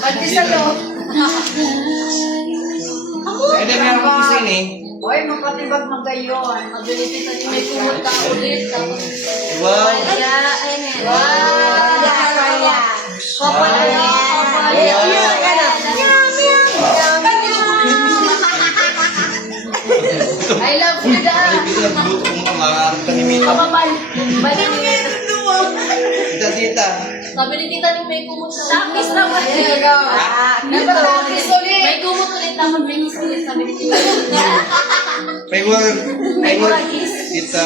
Pagkisa to. Eh, di meron kong isa ni. Hoy, magpatibag magayon. Mabilis ito. May pumunta ulit. Tapos. Wow. Kaya, ayun eh. Wow! Kaya. Papalala. I love you da. Bigla buto kong mga kanimitan. Kapabal. Balik. Tita, tita. Sabi ni Tita ni may kumot na. Tapis naman. May kumot ulit naman. May kiss ulit. Sabi ni Tita. May word. Kita.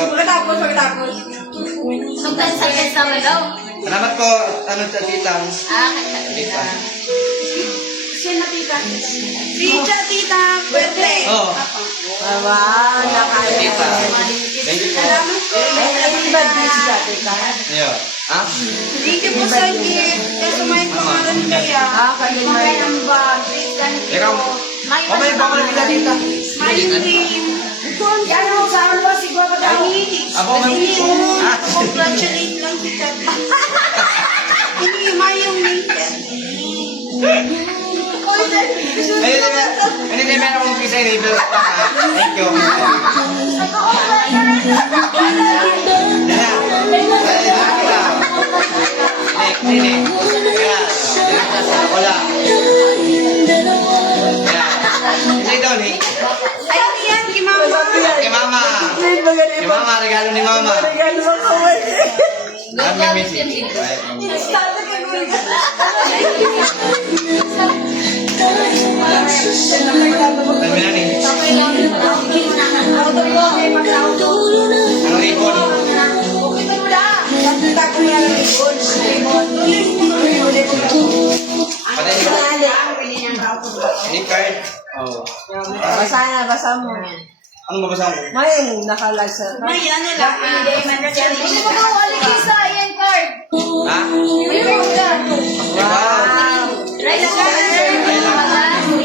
Sometimes naman daw. Salamat po, ano sa titang. Tita. Tita, birthday. Oh, Wow, nakaya. tita. Thank you po. Salamat po. Happy birthday si Dati ka. Ayo. Ha? Thank you po sa gift. Kasi may pangalan kaya. Kanina may Ikaw. Mamaya pa ako na kita, tita. My name. Yan mo, saan mo siguro ka daw? Ako nga. Ah. Congratulate lang kita. Hindi, mayong name. Hindi na meron akong pisa ini. Thank you. Nini. Kaya, wala. Hindi daw ni. Ay, yan, kay mama. Kay mama. Kay mama, regalo ni mama. Kami missing. Ano na ni? Ang ripon. Patay mo. Ini card. Oh. Basa mo. Ano mabasa mo? May nakalag sa... May ano lang. Hindi mo ba wali kayo sa ayan card? Ha? Mayroon ka. Wow. Rice cooker.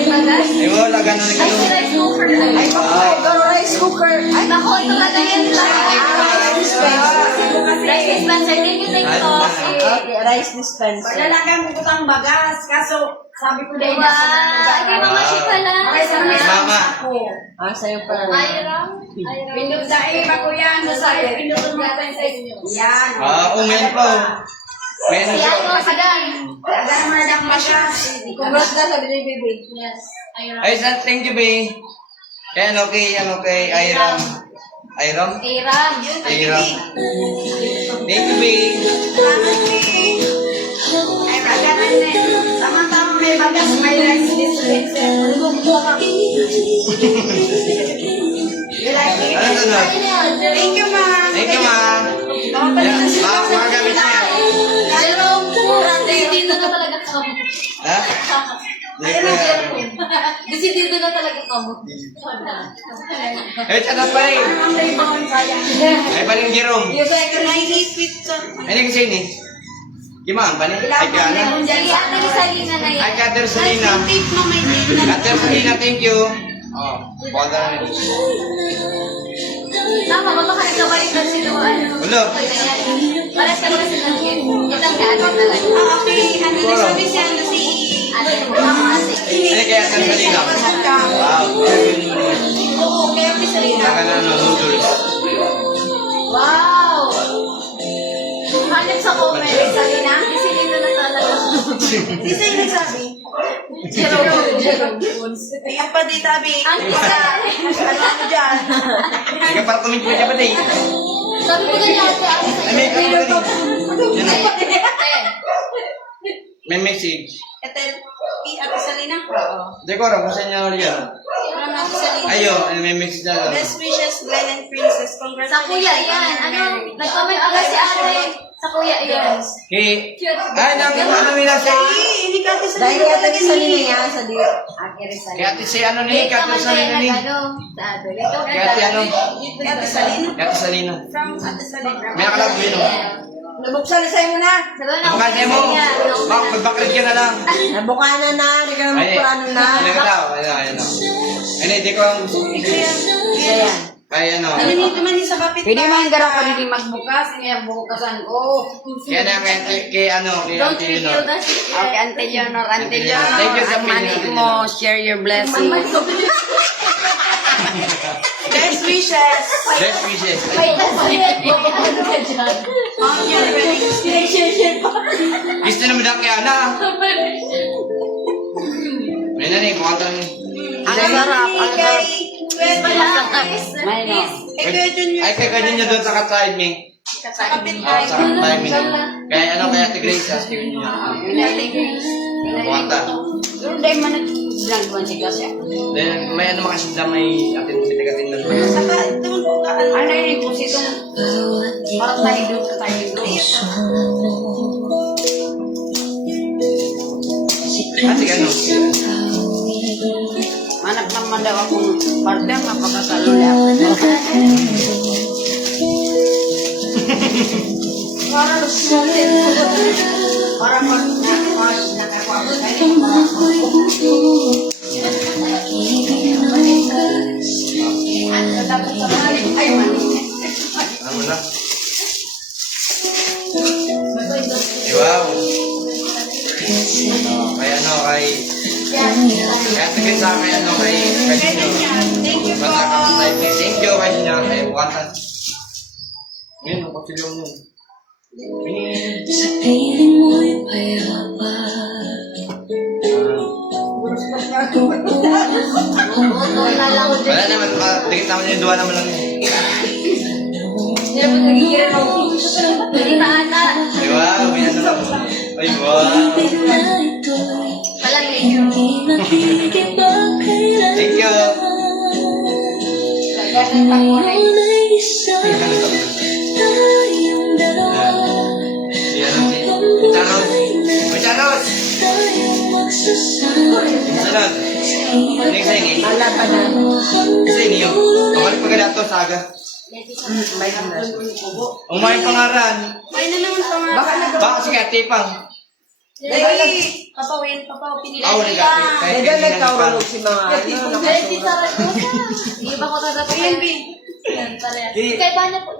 Magas. Ay, wala ganun na Ay, si ganun. rice cooker. Ay, Rice cooker. Ay, nako, ito talaga yan lang. Rice dispenser. Thank you, okay, rice dispenser. Lalagyan mo ko pang bagas, kaso sabi ko din Diba? Ay, Mama Shi pala. Mama. Sa'yo pa. Ayram. Pinundahin pa ko yan, sabi, pinundahin natin sa inyo. Yan. Umen po. Men Si ano, si Dan. Lalagyan mo na lang bagas. Congrats na sabi ni Bibi. Yes. Ayram. Ay, thank you, be. Kaya ano kay Iram. Iram? Ayram. Iram. Thank you, be. Salamat, Pi. Ay, kaganan na. Tama-tama may bagas, may rice dispenser. Ano sunod? Thank you, ma. Thank you, ma. Mga gamit niya. Jerome, decidido na talaga kamo. Ha? Decidido na talaga kamo. Eh, ano pa eh? Ay, paling Jerome. Nailipit sa... Ano kasi ni? Gimana pa ni? Ay, kaya Dali ata ni Salina na yan. Ay, Kater Salina. Tape mo, may tape na. Kater Salina, thank you. Oh, bother na. Tama, mamakain ka balikan sila. Ulo. Pares ka ba sila? Itang gano'n talaga. Okay, ano na sabi siya, ano si... Ate, mama, ate. Ay, kaya Kater Salina. Wow. Oo, kaya si Sarina. Saka na, noodles. Wow! Hanip sa comment, Salina. Decidido na talaga. Di sa'yo nagsabi. Jerome. Ayun pa di tabi. Ang isa. Ano ako dyan? Ika para tumig mo siya ba day? Sabi ko ganyan ate, ate. Ay, may ikaw ba day? Yan o. Ate. May message. Ate Salina? Hindi ko alam kung saan niya ulit yan. Ano na Ate Salina? Ayo, may message na lang. Best wishes, Glenn and Princess. Sa Congratulations. kuya yan. Ano? Nag-comment agad si ate. Sa kuya yan. Kay, ay, ano nila siya? Ay, hindi ka Ate Salina. Dahil kaya talaga sa ni- nila yan sa diyo. Kaya ate si ano ni, kaya ate Salina ni. Sa ate. Ito. Kaya ate ano? Kay Ate Salina. Kaya ate Salina. From Ate Salina. May nakalap mo yun o. Nabuksan na sa'yo na. Sabi na, Napakasya mo. Magbakrid ka na lang. Nabukana na. Hindi ka naman kurano na. Ano ka daw? Ayun o. Ayun, hindi ko ang... Ayan. Ay, ano. Narinig naman niya sa kapit. Pwede man gara ko din magbukas, kaya bukasan ko. Kaya na kay ano, kay don't Ate feel Leonor. that. Okay, Ante Leonor, Ante Leonor. Thank you sa Ang manig opinion, mo, share your blessing. Best wishes. Best wishes. Wait, ano ka dyan? On your wedding. Gusto naman na kaya na. May na rin, kumanta ni. Ang sarap, ang sarap. May no. Kay Kuya Junior. Ay, kay ganyan niya doon sa katayad, Ming. Sa kapit Oh, sa katayad, Ming. Kaya ano, kaya Ate Grace, asking niya. Buwata. Pero dahil man nag-vlog man siya kasi. Then, may ano makasinda, may atin pitagatin lang. Saka, ito po ka. Ano yun po sitong parang tayo doon sa tayo doon. Ate, ano? Manap naman daw akong partner, mapakasalo niya ako. Para pag nakakuha ko ay mali. Ano na? Wow! Kaya ano, kay... Kaya tigil sa akin, ano, kay... Thank you po. Thank you, kay siya, kay Buwatan. Ngayon, napagsilong yun. Sa piling mo'y payapa. Wala naman, dikit naman yung duwa naman lang yun. Hindi pa ata. Ay, wow, may ano lang. Ay, wow. Walang link. Thank you. Si ano, si Charos. May Charos! Sunod. Next sa ingay. Wala pa na. Isa niyo. Pagkalik pagkadato, saga. May hanas. Umayin pangaran. May na naman pa nga. Baka nag- Baka si Kati pang. Papawin, pinili. Ako ni Kati. Kahit Hindi kanina nagkahulog si mga ano, nakatulog. Hindi ba ko tatapos? Ayan, B. Kay Bana po.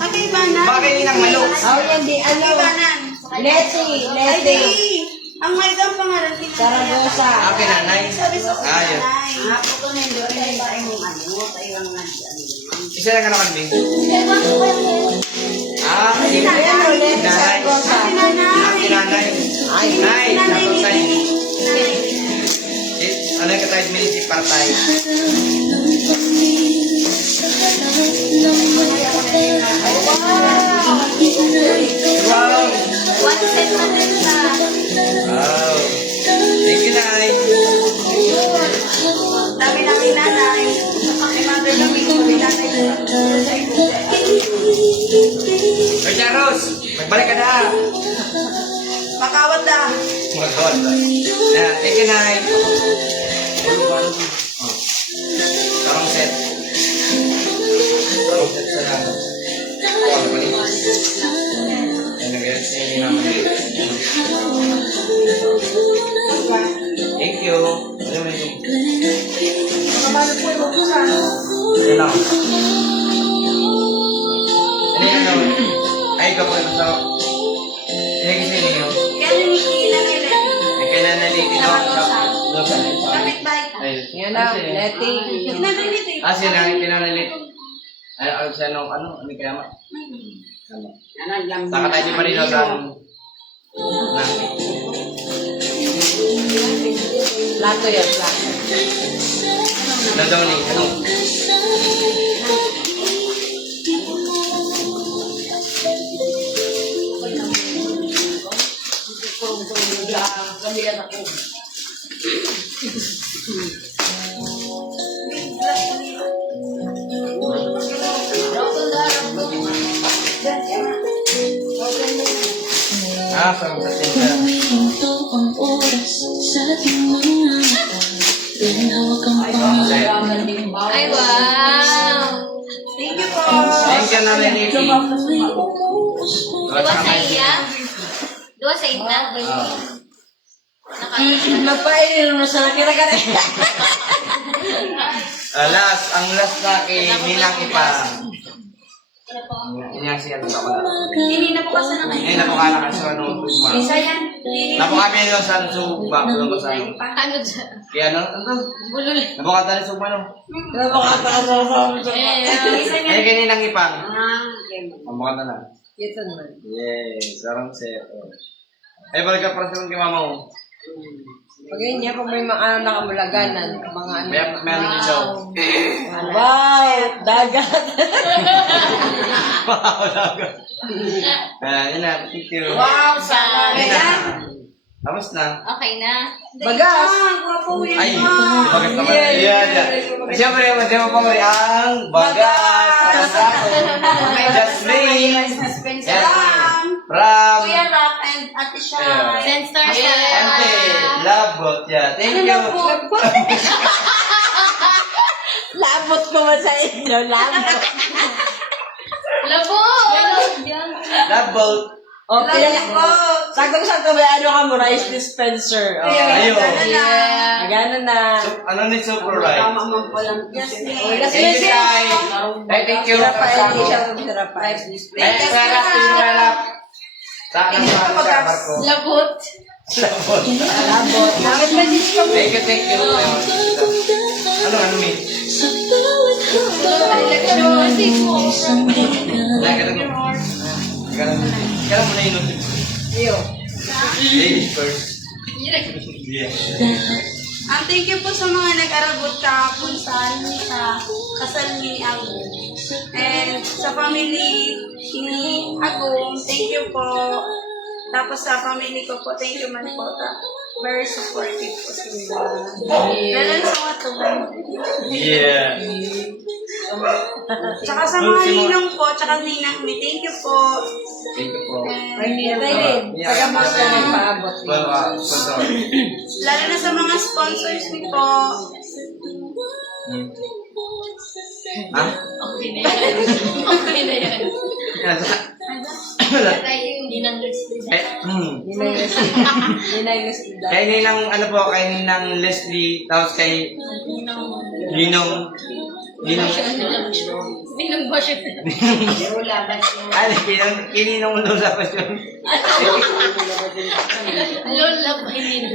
Okay, Banan. Baka kayo malo. Oh, yan di, ano, Banan. Letty, Ay, Letty, di. Ang may kang pangalan. Saragosa. Okay, nanay. Sabi sa Ayun. Ako to na yung doon ay tayong ano, tayong Isa lang ka naman, Bing. Kay Bana po. Ayun. Ayan o, Letty, Nanay. Saragosa. Ate nanay. Ay, Nay, natutay. Ano yung katahit minisip para tayo? Wow! One set na din sa... Wow! Thank you, Nay. Dami lang ni nanay. May mother lang, may nanay. Hoy, Charos! Magbalik ka na! Makawat na. Magkawal ba? Yeah, thank you, Nay. Tarong set. Tarong set sa namin. Ano ba niyo? Ano guys? Hindi naman. Thank you. Ano ba yun? Yan lang. Ano yun naman? Ay, ikaw po. Ano kasi niyo? Kaya nangikila nila. Kaya nanaliti na ako. Kapit bahay ka. Yan na, Letty. Nanalit eh. Ah, siya na, pinanalit. Ay, siya nung ano kaya ma? Taka tayo di pa rin sa Lato yan, lato. na daw ni, ano? Ah, from sa tinta. ang oras sa ating mga Ilang hawak ang pangalan. Ay, wow! Thank you po. Thank you, Nanay Liti. Dua sa iya? Dua sa ina? Magpainin mo sa nakira-kira. Last, ang last na kay Ninang Ipa. Inyang siya sa ako na. Hindi na po kasi na kayo. Eh, napukala ka sa ano, tugma. Isa yan. Napukami nyo sa suba, bulong ko sa ano. Ano dyan? Kaya ano, ano? Bulol. Napukata rin suba, no? Isa yan. Ay, kay Ninang Ipang. Ah, Napukata na. Ito naman. Yes, sarang set. Ay, balik ka para sa kay mama mo. Pag yun niya, kung may mga ano nakamulaganan, mga ano. May ano din siya. Wow, dagat. Wow, dagat. Yun na, thank you. Wow, sana. Yun na. Tapos na. Okay na. Bagas! Gwapo yan. Ay, bagas naman. Yan. Siyempre, hindi mo pa muli ang bagas. Jasmine. Spencer Yan. lang. From Kuya Rap and Ate Shai. Send stars na. Ante, labot. Yeah, thank you. Labot ko ba sa inyo? Labot. Labo! Labot. Okay. Sakto-sakto ba ano ka mo? Rice dispenser. Okay. Ayun. Magana na. So, ano ni Super Right? Jasmine. Thank you, Shai. Ay, thank you. Sarap pa. Hindi siya masarap pa. Ay, sarap. Sarap. Saan ang mga kasama ko? Labot. Labot. Labot. Thank you. Ano, Min? Sa bawat isang Lagyan mo. Kaya mo na yung notif. Iyo. Ladies first. Yeah. Thank you po sa mga nag-arabot kahapon sa kasal ni Agong. And sa family ni Agong, thank you po. Tapos sa family ko po, thank you man po. Very supportive po sila. Lalo sa mga tuwan. Yeah. Tsaka sa mga ninong po, tsaka ninang mi, thank you po. Thank you po. David, pagkabot ka nagpaabot. Sponsor. Lalo na sa mga sponsors ni po. Ha? Okay na yan. Okay na yan. Hindi nang Kay Ninang, ano po, kay Ninang Leslie, tapos kay Ninong, Ninang ba siya? ay, kay Ninong Lola pa siya. Lola ba yun?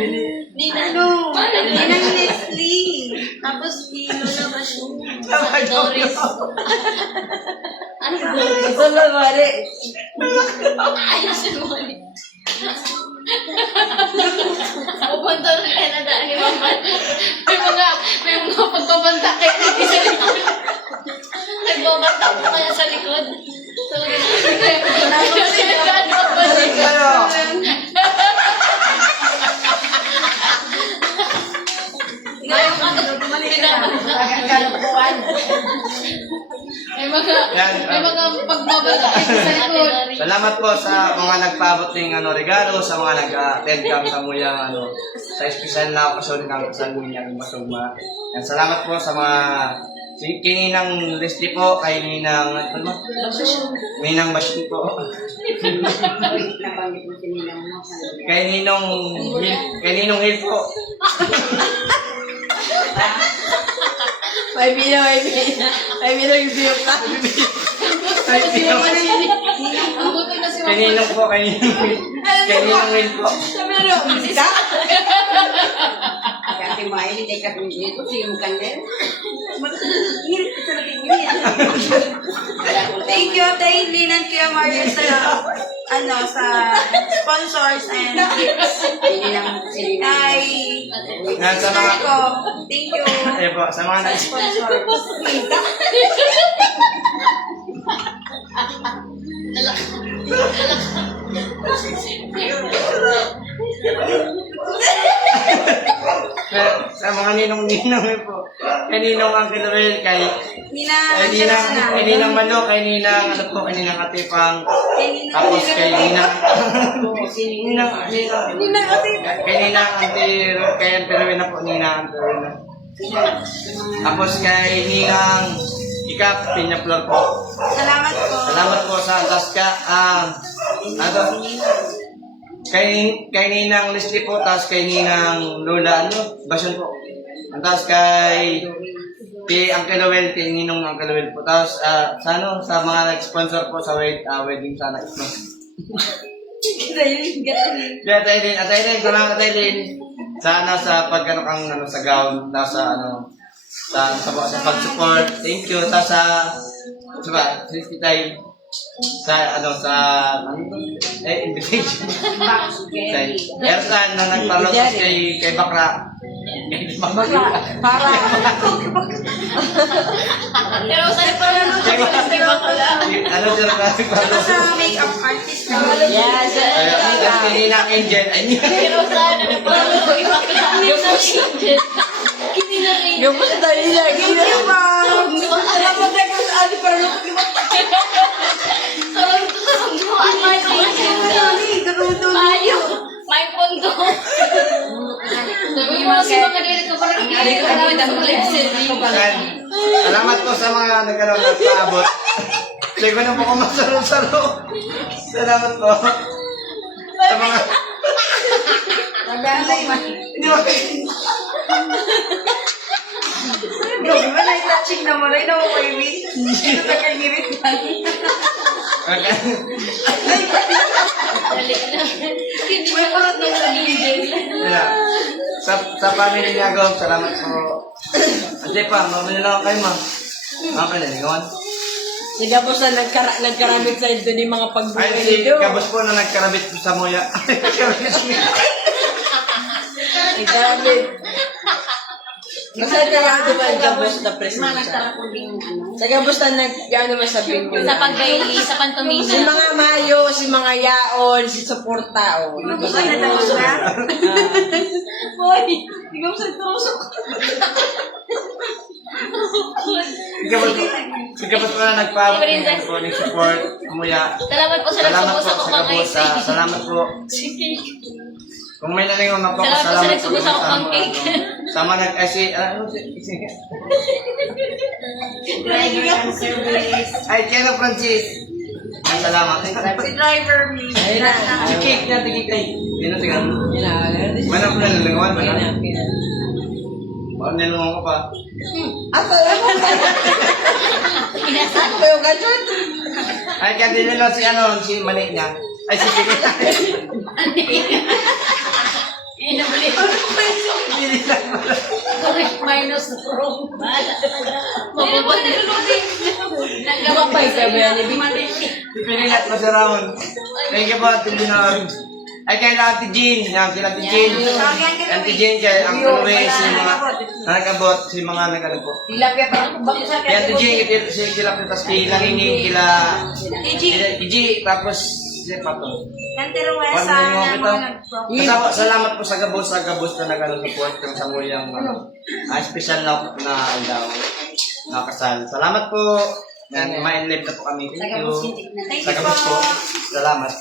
Ano? Ninang Leslie. Tapos ni Lola Basyo. Doris. Ano Doris? Ito lang, Mari. Ayos mo. Pupunta rin ka na dahil may mga pagpapanta kayo sa likod. Nagbabanta ko kaya sa likod. So, may mga pagbabanta kayo sa likod. Salamat po sa mga nagpaabot ng regalo, sa mga nag-attend kami sa muyang sa espesyal na okasyon ng kasal muyang Masugma. Yan, salamat po sa mga kay Ninang Leslie po, kay Ninang Ninang Bashin po. Kay Ninong Hill po. May bino yung biyok ka. Ang buto na si Kay Ninong po, kay Ninong Hill po. Thank you, Taylin and Kuya Mario sa sponsors and gifts. Ay, Yan, sa mga, ko. Thank you. eh po, sa mga Sponsors. sa mga ninong po. Kay Ninong Uncle Noel, kay Ninang Manok, kay Ninang ano po, kay Ninang Atipang, tapos kay Ninang kay Ninang kay Ante Rowena po, Ninang Ante Rowena. Tapos kay Ninang Ikap, Pinyaflor po. Salamat po. Salamat po sa Taska. Ano? Kay Ninang Leslie po, tapos kay Ninang Lola, Basyon po. Tapos kay Uncle Noel, kay Ninong Uncle Noel po. Tapos sa mga nag-sponsor po sa wedding sana. Kaya Taylin, salamat Taylin. Sana sa pagkano kang sa gown, sa sa pag-support. Thank you. Tapos sa Tay, invitation. Ersan na nagpalo kay Bakla. Para, Pero sa'yo pa rin ako kasi bakla. Ano sir kasi Saka sa makeup artist na yes, Tapos kanina Angel. Ay, Pero saan na pa ako bakla. Yung sa angel. Kini na angel. yung basta yun lagi. Salamat na ko sa adi para lupot yung Sarang to sa pagbuhan. May pagbuhan. Mayo. May pondo. Sabi mo kasi mga nila ka parang hindi ko alam ang Salamat po sa mga nagkaroon ng paabot. Sige ko na po kung masaro-saro. Salamat po. Sa mga... Naglalay man. Hindi ba kayo? Di ba na-touching na mo? Ray na mo kayo, Miss. Ito na kayo ngirit lang. Dali na. Hindi mo kulot ng angel. Yeah. Sa family niya, Gov, salamat po. Hindi pa, mamili lang kayo, ma'am. Ma'am, naligawan. Si Gabos na nagkaramit sa ito ni mga Ay, pagbuhay si nito. Gabos po na nagkarabit po sa muya. Nagkaramit. Kasi nagkaramit ba ang Gabos na presensya? Sa Gabos na ano masabihin ko Sa na. pagdaili, sa Si pantomina. mga mayo, si mga yaon, si suporta, o. Ano ba natapos na? Boy, hindi ko sa tusok. Si Gabos po na nagpaabot ng support, muya. Salamat po sa Salamat po nagsubo sa sa kupang Gabos. ice. Salamat po. Sige. Kung may nalingon na po, Salamat po sa salamat nagsubo sa kupang mga- cake. Sama ano si... Driver and service. Ay, Keno Francis. Ay, salamat. Si driver, Miss. Ayun na. Si Cake na, si Cake. Yun na, sige. Manap na nalingon, manap. Parang nilingon ko pa. Ako, ewan ka. Ako yung gadget. Ay, kaya dinilo si ano, si mali niya. Ay, si Cake. Inabalik. Correct minus wrong. Mababa na lulotin. Kapay ka ba yan? Pinilat mo si Ramon. Thank you po, Ate Leonor. Ay, kay Ate Jean. Yan, kay Ate Jean. Ate Jean, kay ang Pinoy, si mga nagabot, si mga nagalapo. Tilapia pa ako. Bakit sa Kay Ate Jean, si Kila Pitas, kila Nini, kila... Kiji, tapos si Pato. Kantiruesa na mga Salamat po sa Gabos na nag-support yung sa mulyang special na daw na kasal. Salamat po. Yan, ma-enlive na po kami. Thank you. Sa Gabos po. Salamat.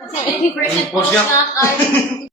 70% po Post niya. sa card.